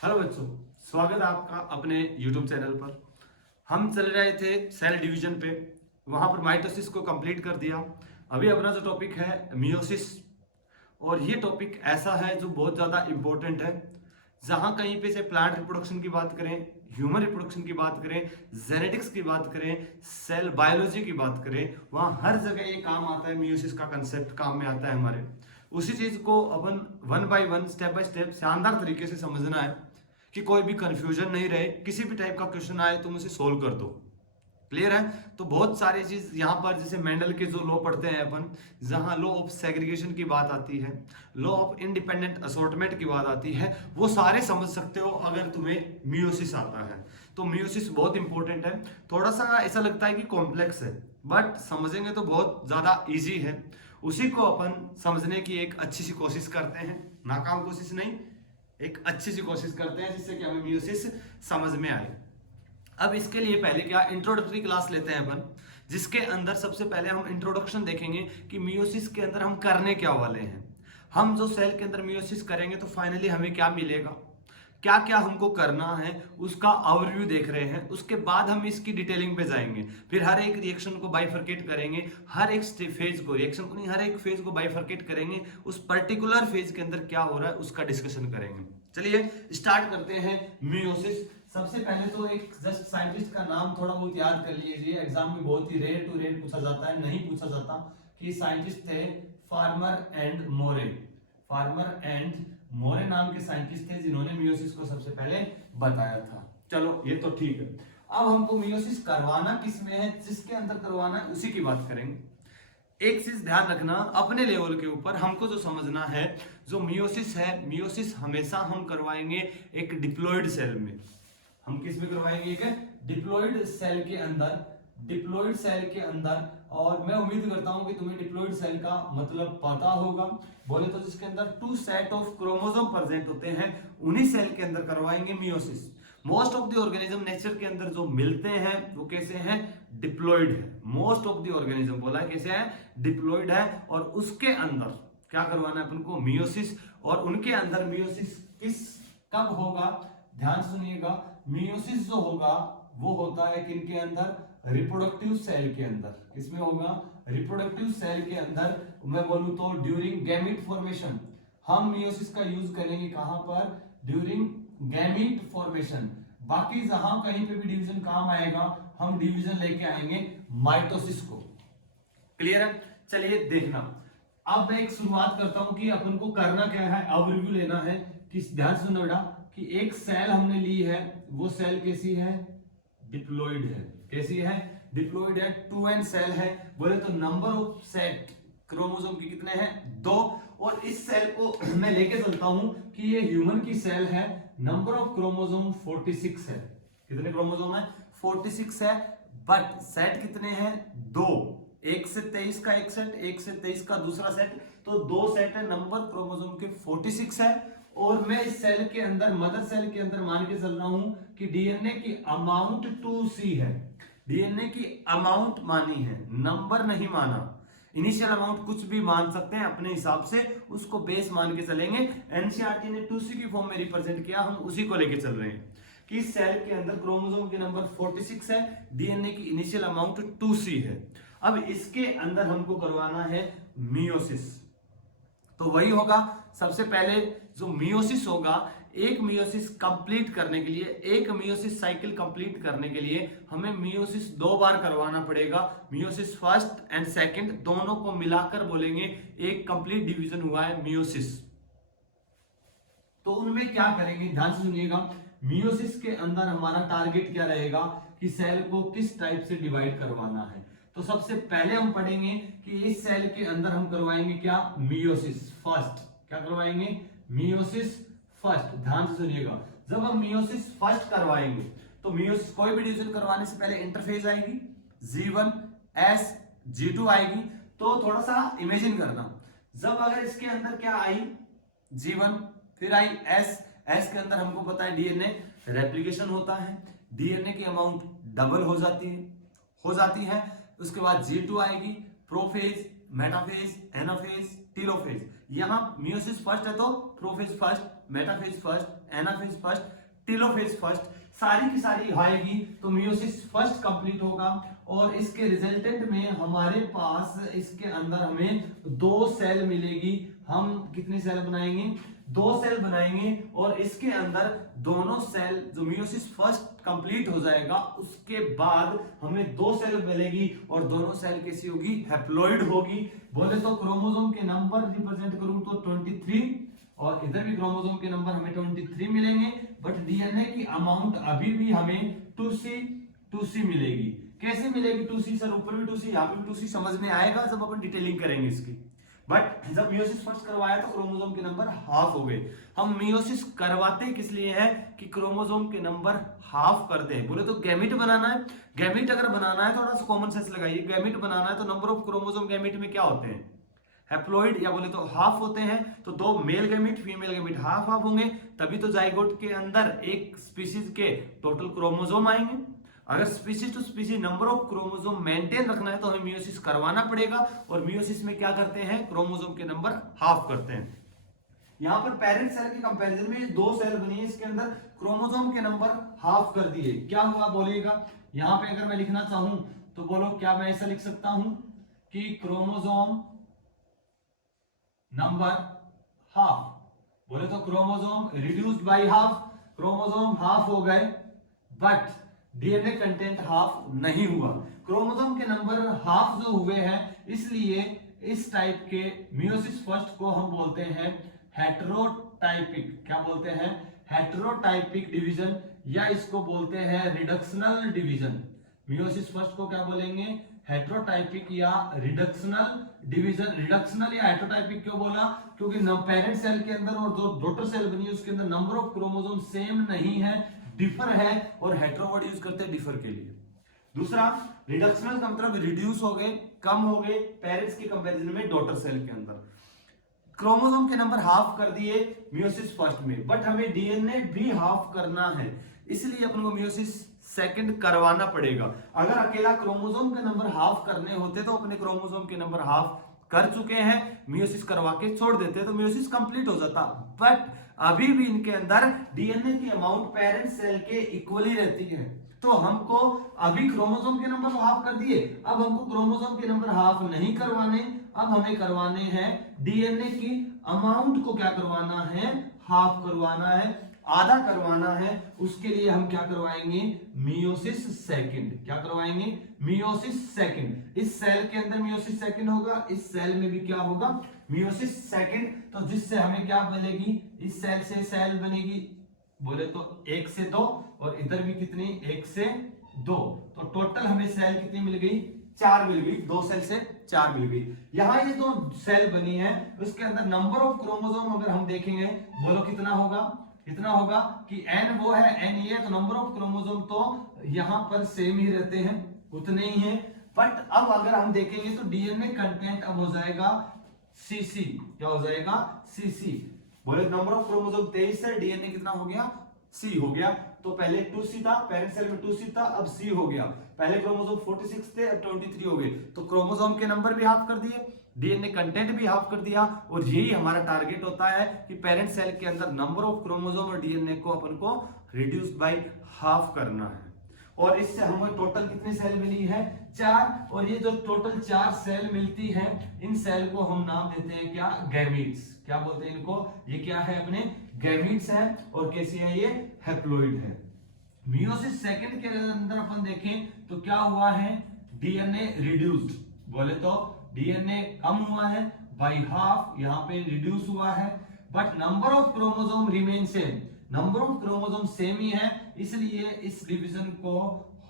Hello बच्चों, स्वागत है आपका अपने YouTube चैनल पर। हम चल रहे थे सेल डिवीजन पे, वहां पर माइटोसिस को कंप्लीट कर दिया। अभी अपना जो टॉपिक है मियोसिस, और ये टॉपिक ऐसा है जो बहुत ज़्यादा इम्पोर्टेंट है। जहाँ कहीं पे से प्लांट रिप्रोडक्शन की बात करें, ह्यूमन रिप्रोडक्शन की बात करें, जेनेटिक्स की बात करें, सेल बायोलॉजी की बात करें, वहाँ हर जगह ये काम आता है। मियोसिस का कंसेप्ट काम में आता है हमारे। उसी चीज़ को अपन one by one, step by step शानदार तरीके से समझना है कि कोई भी कंफ्यूजन नहीं रहे। किसी भी टाइप का क्वेश्चन आए तुम उसे सोल्व कर दो। क्लियर है? तो बहुत सारी चीज यहाँ पर, जैसे मेंडल के जो लॉ पढ़ते हैं अपन, जहाँ लॉ ऑफ सेग्रीगेशन की बात आती है, लॉ ऑफ इंडिपेंडेंट असॉर्टमेंट की बात आती है, वो सारे समझ सकते हो अगर तुम्हें मियोसिस आता है। तो मियोसिस बहुत इंपॉर्टेंट है। थोड़ा सा ऐसा लगता है कि कॉम्प्लेक्स है, बट समझेंगे तो बहुत ज्यादा इजी है। उसी को अपन समझने की एक अच्छी सी कोशिश करते हैं, नाकाम कोशिश नहीं, एक अच्छी सी कोशिश करते हैं जिससे कि हमें मियोसिस समझ में आए। अब इसके लिए पहले क्या इंट्रोडक्टरी क्लास लेते हैं अपन, जिसके अंदर सबसे पहले हम इंट्रोडक्शन देखेंगे कि मियोसिस के अंदर हम करने क्या वाले हैं। हम जो सेल के अंदर मियोसिस करेंगे तो फाइनली हमें क्या मिलेगा, क्या क्या हमको करना है, उसका ओवरव्यू देख रहे हैं। उसके बाद हम इसकी डिटेलिंग पे जाएंगे, फिर हर एक रिएक्शन को बाइफरकेट करेंगे, हर एक फेज को, रिएक्शन को नहीं, हर एक फेज को बाइफरकेट करेंगे। उस पर्टिकुलर फेज के अंदर क्या हो रहा है उसका डिस्कशन करेंगे। चलिए स्टार्ट करते हैं मियोसिस। सबसे पहले तो एक जस्ट साइंटिस्ट का नाम थोड़ा बहुत याद कर लीजिए। एग्जाम में बहुत ही रेयर टू रेयर पूछा जाता है, नहीं पूछा जाता कि साइंटिस्ट थे Farmer and Moore. Farmer and Moore नाम के साइंटिस्ट थे जिन्होंने मियोसिस को सबसे पहले बताया था। चलो ये तो ठीक है। अब हमको मियोसिस करवाना किस में है, जिसके अंदर करवाना है उसी की बात करेंगे। एक चीज ध्यान रखना, अपने लेवल के ऊपर हमको जो समझना है, जो मियोसिस है, मियोसिस हमेशा हम करवाएंगे एक डिप्लॉइड सेल में। हम किस में करवाएंगे? एक डिप्लॉइड सेल के अंदर, डिप्लॉइड सेल के अंदर। और मैं उम्मीद करता हूं कि तुम्हें डिप्लॉइड सेल का मतलब पता होगा। बोले तो जिसके अंदर two set of chromosome present होते हैं, उन्हीं सेल के अंदर करवाएंगे meiosis. Most of the organism nature के अंदर जो मिलते हैं वो कैसे हैं? डिप्लॉइड है। मोस्ट ऑफ द ऑर्गेनिज्म बोला है कैसे है? डिप्लॉइड है। और उसके अंदर क्या करवाना है अपन को? मियोसिस। और उनके अंदर मियोसिस किस कब होगा? ध्यान सुनिएगा, मियोसिस जो होगा वो होता है किनके अंदर? रिप्रोडक्टिव सेल के अंदर। किसमें होगा? रिप्रोडक्टिव सेल के अंदर। मैं बोलूं तो ड्यूरिंग गैमीट फॉर्मेशन। हम मियोसिस का यूज करेंगे कहां पर? During gamete formation. बाकी जहां कहीं पे भी डिवीजन काम आएगा, हम डिवीजन लेके आएंगे माइटोसिस को। क्लियर है? चलिए देखना, अब मैं एक शुरुआत करता हूं कि अपन को करना क्या है, ओवरव्यू लेना है। कि ध्यान से सुनना बेटा कि एक सेल हमने ली है, वो सेल कैसी है? डिप्लॉइड है। कैसी है? डिप्लॉइड है। 2n सेल है। बोले तो नंबर ऑफ सेट क्रोमोसोम के कितने हैं? 2। और इस सेल को मैं लेके चलता हूं कि ये ह्यूमन की सेल है। नंबर ऑफ क्रोमोसोम 46 है। कितने क्रोमोसोम है? 46 है। बट सेट कितने हैं? 2। 1 से 23 का एक सेट, 1 से 23 का दूसरा सेट, तो 2 सेट है। नंबर क्रोमोसोम के 46 है। और मैं इस सेल के अंदर, मदर सेल के अंदर मान के चल रहा हूं कि डीएनए की अमाउंट 2c है। डीएनए की अमाउंट मानी है, नंबर नहीं माना। इनिशियल अमाउंट कुछ भी मान सकते हैं अपने हिसाब से, उसको बेस मान के चलेंगे। एनसीईआरटी ने 2c की फॉर्म में रिप्रेजेंट किया, हम उसी को लेके चल रहे हैं कि सेल के अंदर क्रोमोसोम के नंबर 46 है, डीएनए की इनिशियल अमाउंट 2c है। अब इसके अंदर हमको करवाना है मियोसिस। तो वही होगा, सबसे पहले जो मियोसिस होगा, एक मियोसिस कंप्लीट करने के लिए, एक मियोसिस साइकिल कंप्लीट करने के लिए हमें मियोसिस 2 बार करवाना पड़ेगा। मियोसिस फर्स्ट एंड सेकंड दोनों को मिलाकर बोलेंगे एक कंप्लीट डिवीजन हुआ है मियोसिस। तो उनमें क्या करेंगे, ध्यान से सुनिएगा। मियोसिस के अंदर हमारा टारगेट क्या रहेगा कि सेल को किस टाइप से डिवाइड करवाना है। तो सबसे पहले हम पढ़ेंगे कि इस सेल के अंदर हम करवाएंगे क्या? Meiosis first. क्या करवाएंगे? Meiosis first. ध्यान से सुनिएगा, जब हम मियोसिस फर्स्ट करवाएंगे तो मियोसिस कोई भी डिवीजन करवाने से पहले इंटरफेज आएगी, G1 S G2 आएगी। तो थोड़ा सा इमेजिन करना, जब अगर इसके अंदर क्या आई? G1, फिर आई S के अंदर हमको पता है डीएनए रेप्लिकेशन होता है, डीएनए की अमाउंट डबल हो जाती है। उसके बाद G2 आएगी, प्रोफेज, मेटाफेज, एनाफेज, टेलोफेज। यहाँ मियोसिस फर्स्ट है तो prophase first, metaphase first, anaphase first, telophase first, सारी की सारी आएगी तो मियोसिस फर्स्ट कंप्लीट होगा। और इसके रिजल्टेंट में हमारे पास इसके अंदर हमें 2 सेल मिलेगी। हम कितनी सेल बनाएंगे? 2 सेल बनाएंगे और इसके अंदर दोनों सेल जो मियोसिस फर्स्ट कंप्लीट हो जाएगा उसके बाद हमें 2 सेल मिलेगी और दोनों सेल कैसी होगी? हैप्लॉइड होगी। बोले तो क्रोमोसोम के नंबर रिप्रेजेंट करूं तो 23 और इधर भी क्रोमोसोम के नंबर हमें 23 मिलेंगे, बट डीएनए की अमाउंट अभी भी हमें 2C मिलेगी। कैसे मिलेगी 2C? सर ऊपर भी 2C यहाँ पे भी 2C, समझ में आएगा जब अपन डिटेलिंग करेंगे इसकी। बट जब मियोसिस फर्स्ट करवाया तो क्रोमोसोम के नंबर हाफ हो गए। हम मियोसिस करवाते किस लिए है? कि क्रोमोसोम के नंबर हाफ कर दे। बोले तो गैमीट बनाना है। गैमीट अगर बनाना है, थोड़ा सा कॉमन सेंस लगाइए, गैमीट बनाना है तो नंबर ऑफ क्रोमोसोम गैमीट में क्या होते हैं? हैप्लॉइड या बोले तो हाफ होते हैं। तो 2 male gamete, female gamete half half होंगे, तभी तो जाइगोट के अंदर एक स्पीशीज के टोटल क्रोमोसोम आएंगे। अगर species to species number of chromosome maintain रखना है तो हमें मियोसिस करवाना पड़ेगा। और मियोसिस में क्या करते हैं? क्रोमोसोम के नंबर हाफ करते हैं। यहाँ पर पेरेंट सेल के कंपैरिजन में 2 सेल बनी है, इसके अंदर क्रोमोसोम के नंबर हाफ कर दिए। क्या हुआ बोलिएगा? यहाँ पे अगर मैं लिखना चाहूं तो बोलो, क्या मैं ऐसा लिख सकता हूं कि क्रोमोसोम नंबर हाफ? बोले तो chromosome reduced by half, chromosome half हो गए, बट डीएनए कंटेंट हाफ नहीं हुआ। क्रोमोसोम के नंबर हाफ जो हुए हैं, इसलिए इस टाइप के मियोसिस फर्स्ट को हम बोलते हैं हेटेरोटाइपिक। क्या बोलते हैं? हेटेरोटाइपिक डिवीजन, या इसको बोलते हैं रिडक्शनल डिवीजन। मियोसिस फर्स्ट को क्या बोलेंगे? हेटेरोटाइपिक या रिडक्शनल डिवीजन। रिडक्शनल या हेटेरोटाइपिक क्यों बोला? क्योंकि पेरेंट सेल के अंदर और जो डॉटर सेल बनी है उसके अंदर नंबर ऑफ क्रोमोसोम सेम नहीं है, डिफर है, और हेटेरो वर्ड यूज करते हैं डिफर के लिए। दूसरा, रिडक्शनल का मतलब रिड्यूस हो गए, कम हो गए पेरेंट्स के कंपैरिजन में डॉटर सेल के अंदर। क्रोमोसोम के नंबर हाफ कर दिए मियोसिस फर्स्ट में, बट हमें डीएनए भी हाफ करना है, इसलिए अपन को मियोसिस सेकंड करवाना पड़ेगा। अगर अकेला क्रोमोसोम के नंबर हाफ करने होते तो अपने क्रोमोसोम के नंबर हाफ कर चुके हैं, मियोसिस करवा के छोड़ देते तो मियोसिस कंप्लीट हो जाता। बट अभी भी इनके अंदर डीएनए की अमाउंट पेरेंट सेल के इक्वली रहती है, तो हमको अभी क्रोमोसोम के नंबर हाफ कर दिए, अब हमको क्रोमोसोम के नंबर हाफ नहीं करवाने, अब हमें करवाने हैं डीएनए की अमाउंट को क्या करवाना है? हाफ करवाना है, आधा करवाना है। उसके लिए हम क्या करवाएंगे? Meiosis second. क्या करवाएंगे? Meiosis second. इस सेल के अंदर मियोसिस सेकंड होगा, इस सेल में भी क्या होगा? Meiosis second. तो जिससे हमें क्या बनेगी? इस सेल से सेल बनेगी, बोले तो 1 से 2, और इधर भी कितनी? 1 से 2। तो टोटल हमें सेल कितनी मिल गई? 4 मिल गई। 2 सेल से 4 मिल गई। यहाँ ये जो सेल बनी है उसके अंदर नंबर ऑफ क्रोमोसोम अगर हम देखेंगे, बोलो कितना होगा? कितना होगा कि n वो है, n ये, तो नंबर ऑफ क्रोमोसोम तो यहाँ पर सेम ही रहते हैं, उतने ही हैं। बट अब अगर हम देखेंगे तो डीएनए कंटेंट अब हो जाएगा सीसी। क्या हो जाएगा? सीसी। बोले नंबर ऑफ क्रोमोसोम 23 है, डीएनए कितना हो गया? सी हो गया। तो पहले 2C था, पेरेंट सेल में 2C था, अब C हो गया। पहले क्रोमोसोम 46 थे, अब 23 हो गए। तो क्रोमोसोम के नंबर भी हाफ कर दिए, डीएनए कंटेंट भी हाफ कर दिया, और यही हमारा टारगेट होता है कि पेरेंट सेल के अंदर नंबर ऑफ क्रोमोसोम और डीएनए को अपन को रिड्यूस बाय हाफ करना है। और इससे हमें टोटल कितनी सेल मिली है? 4। और ये जो टोटल 4 सेल मिलती है, इन सेल को हम नाम देते हैं क्या? गैमीट्स। क्या बोलते हैं इनको? ये क्या है? अपने गैमीट्स है। और कैसी है ये? हैप्लॉइड है। मियोसिस सेकंड के अंदर अपन देखें तो क्या हुआ है? DNA reduced. बोले तो डीएनए कम हुआ है बाय हाफ, यहाँ पे रिड्यूस हुआ है, but number of chromosome remain same. Number of chromosome same ही है, इसलिए इस डिवीजन को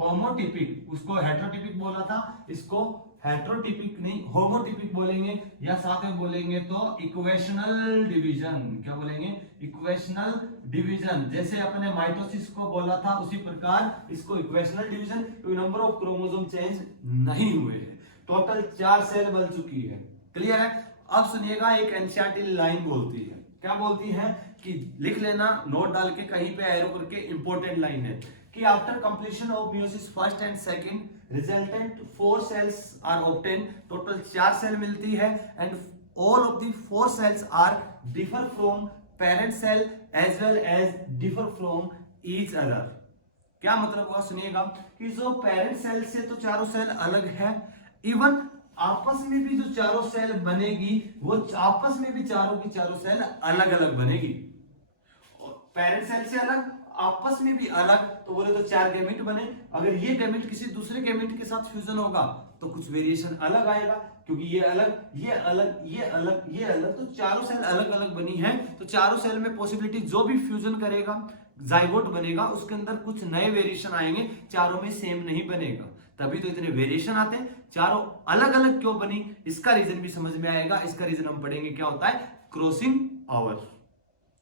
होमोटिपिक, उसको हेटेरोटिपिक बोला था, इसको हेटेरोटिपिक नहीं होमोटिपिक बोलेंगे, या साथ में बोलेंगे तो इक्वेशनल डिवीजन। क्या बोलेंगे? Equational division. जैसे अपने माइटोसिस को बोला था उसी प्रकार इसको इक्वेशनल डिवीजन, क्योंकि नंबर ऑफ क्रोमोसोम चेंज नहीं हुए हैं। टोटल 4 सेल बन चुकी है। क्लियर है? अब सुनिएगा, एक एनसीईआरटी लाइन बोलती है। क्या बोलती है? कि लिख लेना, नोट डाल के कहीं पे एरो करके, इंपॉर्टेंट लाइन है कि after completion of meiosis first and second resultant 4 cells are obtain. Total 4 cell मिलती है, and all of the 4 cells are differ from parent cell as well as differ from each other. क्या मतलब हुआ सुनिएगा कि जो पेरेंट सेल से तो चारों सेल अलग है, इवन आपस में भी जो चारों सेल बनेगी वो आपस में भी चारों की चारों सेल अलग अलग बनेगी। पेरेंट सेल से अलग, आपस में भी अलग, तो बोले तो 4 गैमेट बने। अगर ये गैमेट किसी दूसरे गैमेट के साथ फ्यूजन होगा तो कुछ वेरिएशन अलग आएगा, क्योंकि ये अलग, ये अलग, ये अलग, ये अलग, तो चारों सेल अलग अलग बनी है। तो चारों सेल में पॉसिबिलिटी जो भी फ्यूजन करेगा, जाइगोट बनेगा, उसके अंदर कुछ नए वेरिएशन आएंगे, चारों में सेम नहीं बनेगा। तभी तो इतने वेरिएशन आते हैं। चारों अलग अलग क्यों बनी, इसका रीजन भी समझ में आएगा। इसका रीजन हम पढ़ेंगे, क्या होता है क्रॉसिंग ओवर,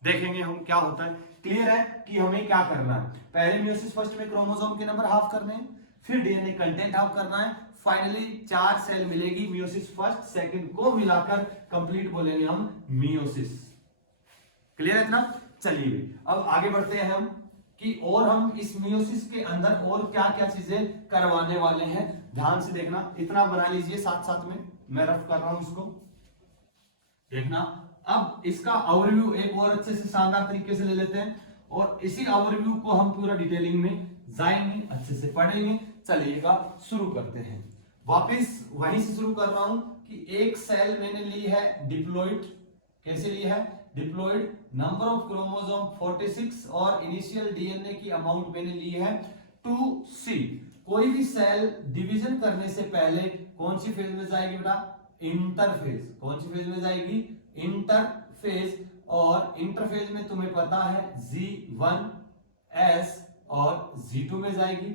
देखेंगे हम क्या होता है। क्लियर है कि हमें क्या करना है। पहले मियोसिस फर्स्ट में क्रोमोसोम के नंबर हाफ करने हैं, फिर डीएनए कंटेंट हाफ करना है, फाइनली 4 सेल मिलेगी मियोसिस फर्स्ट सेकंड को मिलाकर कंप्लीट बोलेंगे हम मियोसिस। क्लियर है इतना? चलिए अब आगे बढ़ते हैं हम कि और हम इस मियोसिस के अंदर और क्या क्या चीजें करवाने वाले हैं। ध्यान से देखना, इतना बना लीजिए, साथ साथ में मैं रफ कर रहा हूं इसको, देखना। अब इसका ओवरव्यू एक और अच्छे से शानदार तरीके से ले लेते हैं और इसी ओवरव्यू को हम पूरा डिटेलिंग में जाएंगे, अच्छे से पढ़ेंगे। चलिएगा शुरू करते हैं। वापस वहीं से शुरू कर रहा हूं कि एक सेल मैंने ली है डिप्लॉइड। कैसे ली है? डिप्लॉइड, नंबर ऑफ क्रोमोसोम 46 और इनिशियल डीएनए की अमाउंट मैंने ली है 2C। कोई भी सेल डिवीजन करने से पहले कौन सी फेज में जाएगी बेटा? इंटरफेज। कौन सी फेज में जाएगी? इंटरफेज। और इंटरफेज में तुम्हें पता है G1S और G2 में जाएगी।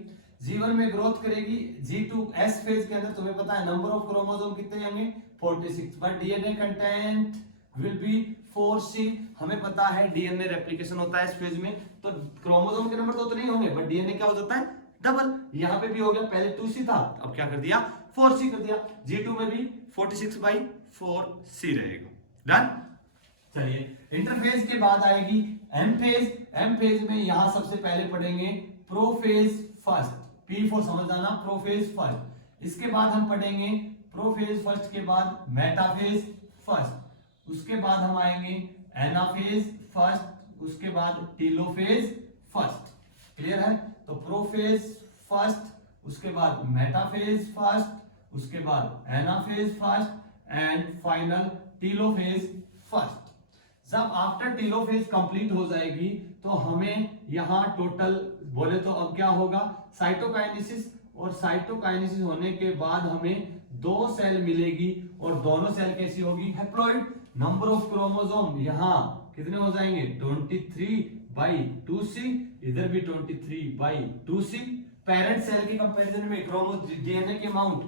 G1 में ग्रोथ करेगी, G2S फेज के अंदर तुम्हें पता है नंबर ऑफ क्रोमोसोम कितने होंगे? 46, but DNA content will be 4C। हमें पता है डीएनए रेप्लिकेशन होता है इस फेज में, तो क्रोमोसोम के नंबर तो उतने ही होंगे, बट डीएनए क्या हो जाता है? डबल। यहां पे भी हो गया, पहले 2C था, अब क्या कर दिया? 4C कर दिया। G2 में भी 46/4C रहेगा। डन। चलिए इंटरफेज के बाद आएगी एम फेज। एम फेज में यहां सबसे पहले पढ़ेंगे प्रोफेज फर्स्ट, P4 समझ आना, प्रोफेज फर्स्ट। इसके बाद हम पढ़ेंगे प्रोफेज फर्स्ट के बाद मेटाफेज फर्स्ट, उसके बाद हम आएंगे एनाफेज फर्स्ट, उसके बाद टीलोफेज फर्स्ट। क्लियर है? तो प्रोफेज फर्स्ट, उसके बाद मेटाफेज फर्स्ट, उसके बाद anaphase first and final telophase first. जब आफ्टर टीलोफेज कंप्लीट हो जाएगी तो हमें यहां टोटल बोले तो अब क्या होगा? साइटोकाइनेसिस, और साइटोकाइनेसिस होने के बाद हमें 2 सेल मिलेगी और दोनों सेल कैसी होगी? हैप्लॉइड। नंबर ऑफ क्रोमोसोम यहां कितने हो जाएंगे? 23/2C, इधर भी 23/2C। पेरेंट सेल के कंपैरिजन में डीएनए की अमाउंट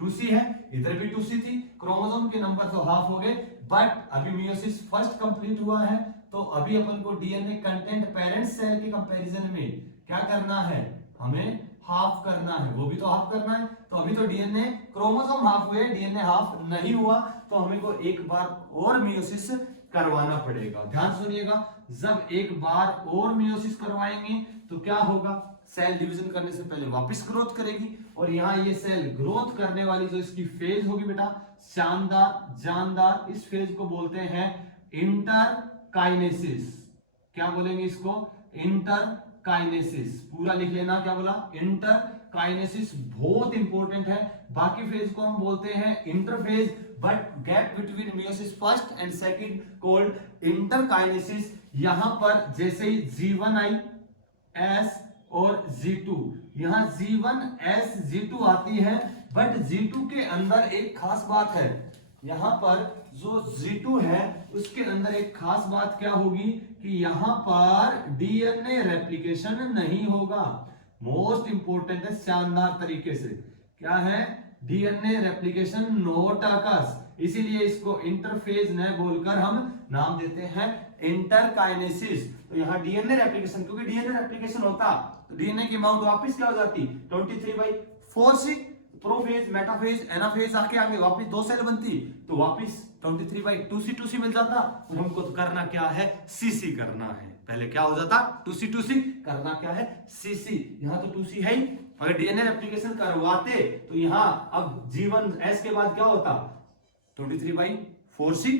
2C है, इधर भी 2C थी, क्रोमोसोम के नंबर तो हाफ हो गए, बट अभी मियोसिस फर्स्ट कंप्लीट हुआ है, तो अभी अपन को डीएनए कंटेंट पेरेंट सेल के कंपैरिजन में क्या करना है? हमें हाफ करना है, वो भी तो हाफ करना है। तो अभी तो डीएनए क्रोमोसोम हाफ हुए, डीएनए हाफ नहीं हुआ, तो हमें को एक बार और मियोसिस करवाना पड़ेगा। ध्यान सुनिएगा, जब एक बार और मियोसिस करवाएंगे तो क्या होगा? सेल डिवीजन करने से पहले वापस ग्रोथ करेगी, और यहाँ ये सेल ग्रोथ करने वाली जो इसकी फेज होगी बेटा, शानदार जानदार, इस फेज को बोलते हैं इंटरकाइनेसिस। क्या बोलेंगे इसको? इंटरकाइनेसिस। पूरा लिख लेना, क्या बोला? इंटरकाइनेसिस बहुत इंपॉर्टेंट है। बाकी फेज को हम बोलते हैं interphase, but gap between meiosis first and second called interkinesis. यहां पर जैसे ही G1 आई, S और G2, यहां G1S G2 आती है, बट G2 के अंदर एक खास बात है। यहां पर जो G2 है उसके अंदर एक खास बात क्या होगी कि यहां पर डीएनए रेप्लिकेशन नहीं होगा। मोस्ट इंपोर्टेंट है, शानदार तरीके से क्या है? डीएनए रेप्लिकेशन नॉट अकर्स, इसीलिए इसको इंटरफेज न बोलकर हम नाम देते हैं इंटरकाइनेसिस। तो यहाँ डीएनए रेप्लिकेशन, क्योंकि डीएनए रेप्लिकेशन होता तो डीएनए की अमाउंट वापस क्या हो जाती? 23/4C। प्रोफेज, मेटाफेज, एनाफेज आके आगे वापस 2 सेल बनती, तो वापस 23/2C मिल जाता। और हमको तो करना क्या है? CC करना है। पहले क्या हो जाता? 2C करना क्या है? CC। यहाँ तो 2C है ही, अगर डीएनए रेप्लिकेशन करवाते तो यहाँ अब G1S के बाद क्या होता? 23/4 4C,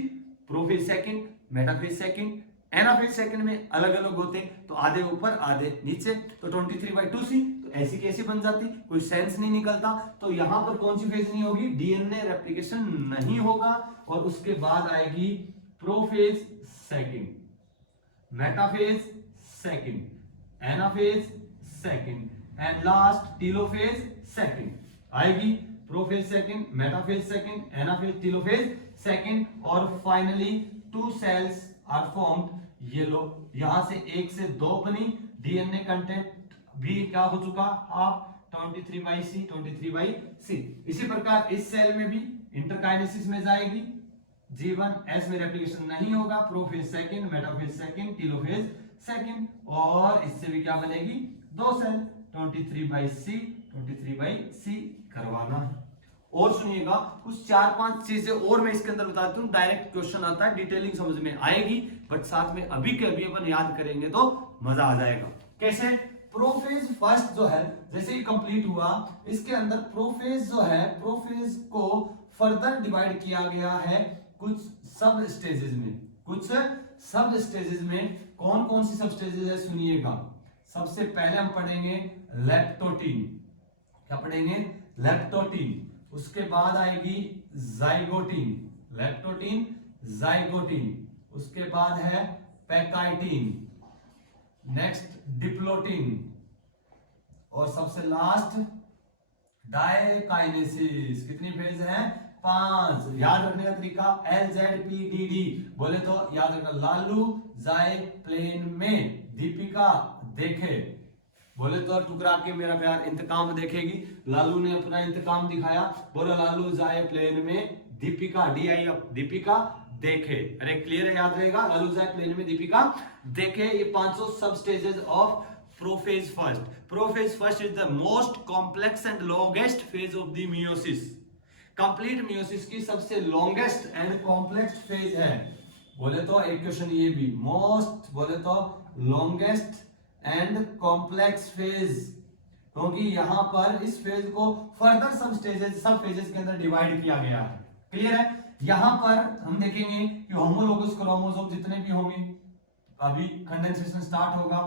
prophase second, metaphase second, anaphase second में अलग अलग होते हैं, तो आधे ऊपर आधे नीचे, तो 23/2C, तो ऐसी कैसी बन जाती, कोई सेंस नहीं निकलता। तो यहां पर कौन सी फेज नहीं होगी, डीएनए रेप्लिकेशन नहीं होगा, और उसके बाद आएगी prophase second, metaphase second, anaphase second, and last telophase second आएगी। Prophase second, metaphase second, anaphase, telophase second, और फाइनली 2 सेल्स आर फॉर्म्ड। ये लो, यहां से 1 से 2 बनी, डीएनए कंटेंट भी क्या हो चुका, हाफ, 23/C, 23/C। इसी प्रकार इस सेल में भी इंटरकाइनेसिस में जाएगी, G1 S में रेप्लिकेशन नहीं होगा, prophase second, metaphase second, telophase second, और इससे भी क्या बनेगी, 2 सेल, 23/C, 23/C करवाना है। और सुनिएगा कुछ 4-5 चीजें और मैं इसके अंदर बता देता हूं, डायरेक्ट क्वेश्चन आता है, डिटेलिंग समझ में आएगी, बट साथ में अभी के अभी अपन याद करेंगे तो मजा आ जाएगा। कैसे, प्रोफेज फर्स्ट जो है जैसे ही कंप्लीट हुआ, इसके अंदर प्रोफेज जो है, प्रोफेज को फर्दर डिवाइड किया गया है कुछ सब स्टेजेस में। कुछ सब स्टेजेस में कौन कौन सी सब स्टेजेस है सुनिएगा। सबसे पहले हम पढ़ेंगे लेप्टोटीन, क्या पढ़ेंगे, लेप्टोटीन। उसके बाद आएगी जाइगोटीन, लेप्टोटीन, जाइगोटीन। उसके बाद है पैकाइटीन, नेक्स्ट डिप्लोटीन, और सबसे लास्ट डायकाइनेसिस। कितनी फेज है, 5। याद रखने का तरीका LZPDD, बोले तो याद रखना, लालू जाए प्लेन में, दीपिका देखे, बोले तो टुकरा के मेरा प्यार इंतकाम देखेगी। लालू ने अपना इंतकाम दिखाया, बोलो लालू जाए प्लेन में, दीपिका DIF, दीपिका देखे। अरे क्लियर है, याद रहेगा, लालू जाए प्लेन में, दीपिका देखे। ये 500 सब stages of prophase first. Prophase first is the most complex and longest phase of the meiosis. Complete meiosis की सबसे लॉन्गेस्ट एंड कॉम्प्लेक्स फेज है। बोले तो एक क्वेश्चन ये भी, मोस्ट बोले तो लॉन्गेस्ट एंड कॉम्प्लेक्स फेज, क्योंकि यहां पर इस फेज को फर्दर सब स्टेजेस, सब फेजेस के अंदर डिवाइड किया गया है। क्लियर है। यहां पर हम देखेंगे कि होमोलोगस क्रोमोसोम जितने भी होंगे, अभी कंडेंसेशन स्टार्ट होगा,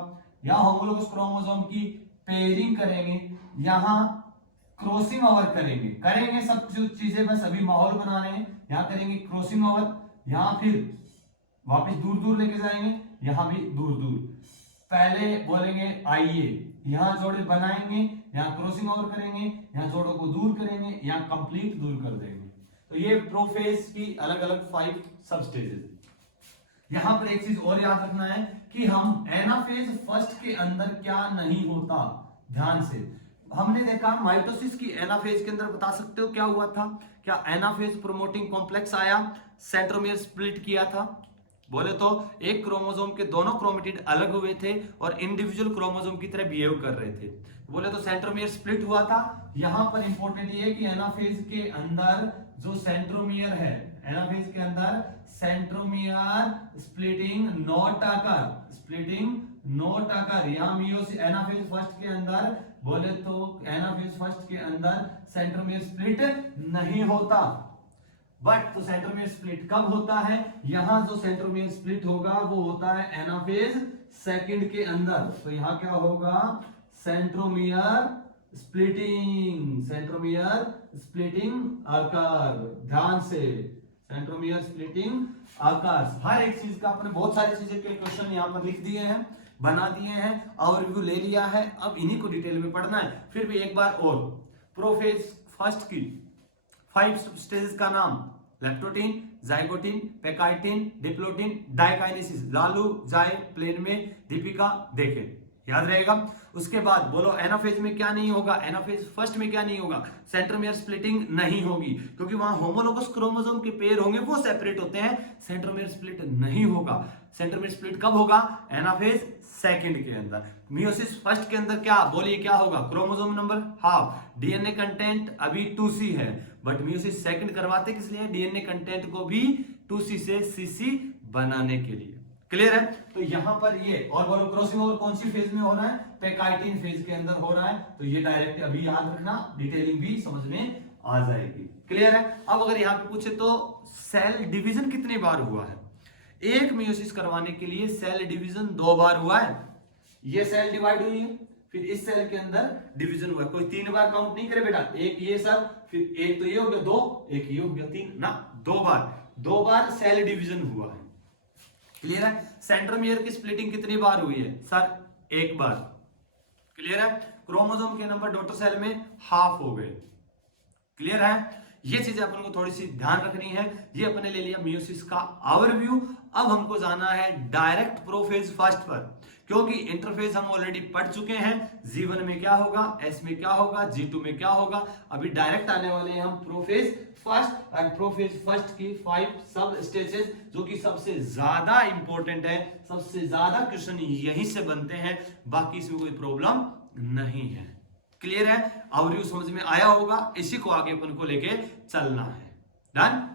यहां होमोलोगस क्रोमोसोम की पेयरिंग करेंगे, यहां क्रॉसिंग ओवर करेंगे सब चीजें, बस अभी माहौल बनाने हैं। यहां करेंगे क्रॉसिंग ओवर, यहां फिर वापस दूर दूर लेके जाएंगे, यहां भी दूर दूर। पहले बोलेंगे आइए, यहां जोड़े बनाएंगे, यहां क्रॉसिंग ओवर करेंगे, यहां जोड़ों को दूर करेंगे, यहां कंप्लीट दूर कर देंगे। तो ये प्रोफेज की अलग अलग 5 सब स्टेजेस। यहां पर एक चीज और याद रखना है कि हम एनाफेज फर्स्ट के अंदर क्या नहीं होता, ध्यान से। हमने देखा माइटोसिस की एनाफेज के अंदर, बता सकते हो क्या हुआ था, क्या एनाफेज प्रोमोटिंग कॉम्प्लेक्स आया, सेंट्रोमियर स्प्लिट किया था। बोले तो एक क्रोमोसोम के दोनों क्रोमेटिड अलग हुए थे और इंडिविजुअल क्रोमोसोम की तरह बिहेव कर रहे थे। बोले तो सेंट्रोमियर स्प्लिट हुआ था। यहां पर इंपॉर्टेंट ये है कि एनाफेज के अंदर जो सेंट्रोमियर है, एनाफेज के अंदर centromere splitting not occur, splitting not occur. यहां मियोसिस एनाफेज फर्स्ट के अंदर, बोले तो एनाफेज फर्स्ट के अंदर सेंट्रोमियर स्प्लिट नहीं होता। बट तो सेंट्रोमियर स्प्लिट कब होता है, यहां जो सेंट्रोमियर स्प्लिट होगा वो होता है एनाफेज सेकंड के अंदर। तो यहां क्या होगा, सेंट्रोमियर स्प्लिटिंग, सेंट्रोमियर स्प्लिटिंग आकार। ध्यान से, सेंट्रोमियर स्प्लिटिंग आकार। हर एक चीज का अपने बहुत सारी चीजें के क्वेश्चन यहां पर लिख दिए हैं, बना दिए हैं, ओवरव्यू ले लिया है। अब इन्हीं को डिटेल में पढ़ना है। फिर भी एक बार और, प्रोफेज फर्स्ट की 5 स्टेजेस का नाम, leptotene, zygotene, pachytene, diplotene, diakinesis. Lalu जाए प्लेन में, दीपिका देखे, याद रहेगा। उसके बाद बोलो एनाफेज में क्या नहीं होगा, एनाफेज फर्स्ट में क्या नहीं होगा, सेंट्रोमियर स्प्लिटिंग नहीं होगी, क्योंकि वहां होमोलोगस क्रोमोसोम के पेयर होंगे, वो सेपरेट होते हैं। सेंट्रोमियर स्प्लिट नहीं होगा। सेंट्रोमियर स्प्लिट कब होगा, एनाफेज सेकंड के अंदर। मियोसिस फर्स्ट के अंदर क्या, बोलिए क्या होगा, chromosome number half, DNA content अभी 2C है, बट मियोसिस सेकंड करवाते किस लिए, डीएनए कंटेंट को भी 2C से CC बनाने के लिए। क्लियर है। तो यहां पर ये, और बोलो क्रॉसिंग ओवर कौन सी फेज में हो रहा है, पैकाइटीन फेज के अंदर हो रहा है। तो ये डायरेक्ट अभी याद रखना, डिटेलिंग भी समझ में आ जाएगी। क्लियर है। अब अगर यहाँ पे पूछे तो सेल डिवीजन कितनी बार हुआ है? एक मियोसिस करवाने के लिए सेल डिवीजन 2 बार हुआ है। ये सेल डिवाइड हुई है, फिर इस सेल के अंदर डिवीजन हुआ है। कोई 3 बार काउंट नहीं करे बेटा, एक ये सर, फिर एक तो ये हो गया 2, एक ये हो गया 3 ना, 2 बार सेल डिवीजन हुआ है। क्लियर है? सेंट्रोमियर की स्प्लिटिंग कितनी बार हुई है सर? 1 बार। क्लियर है? क्रोमोसोम के नंबर डॉटर सेल में हाफ हो गए। क्लियर है? ये चीजें अपन को थोड़ी सी ध्यान रखनी है। ये अपने ले लिया मियोसिस का ओवरव्यू। अब हमको जाना है डायरेक्ट प्रोफेज फर्स्ट पर, क्योंकि इंटरफेज हम ऑलरेडी पढ़ चुके हैं। G1 में क्या होगा, S में क्या होगा, G2 में क्या होगा। अभी डायरेक्ट आने वाले हैं हम prophase first and prophase first की 5 सब स्टेजेस, जो कि सबसे ज्यादा इंपॉर्टेंट है, सबसे ज्यादा क्वेश्चन यहीं से बनते हैं, बाकी इसमें कोई प्रॉब्लम नहीं है। क्लियर है? ओवरव्यू समझ में आया होगा, इसी को आगे अपन को लेके चलना है। डन?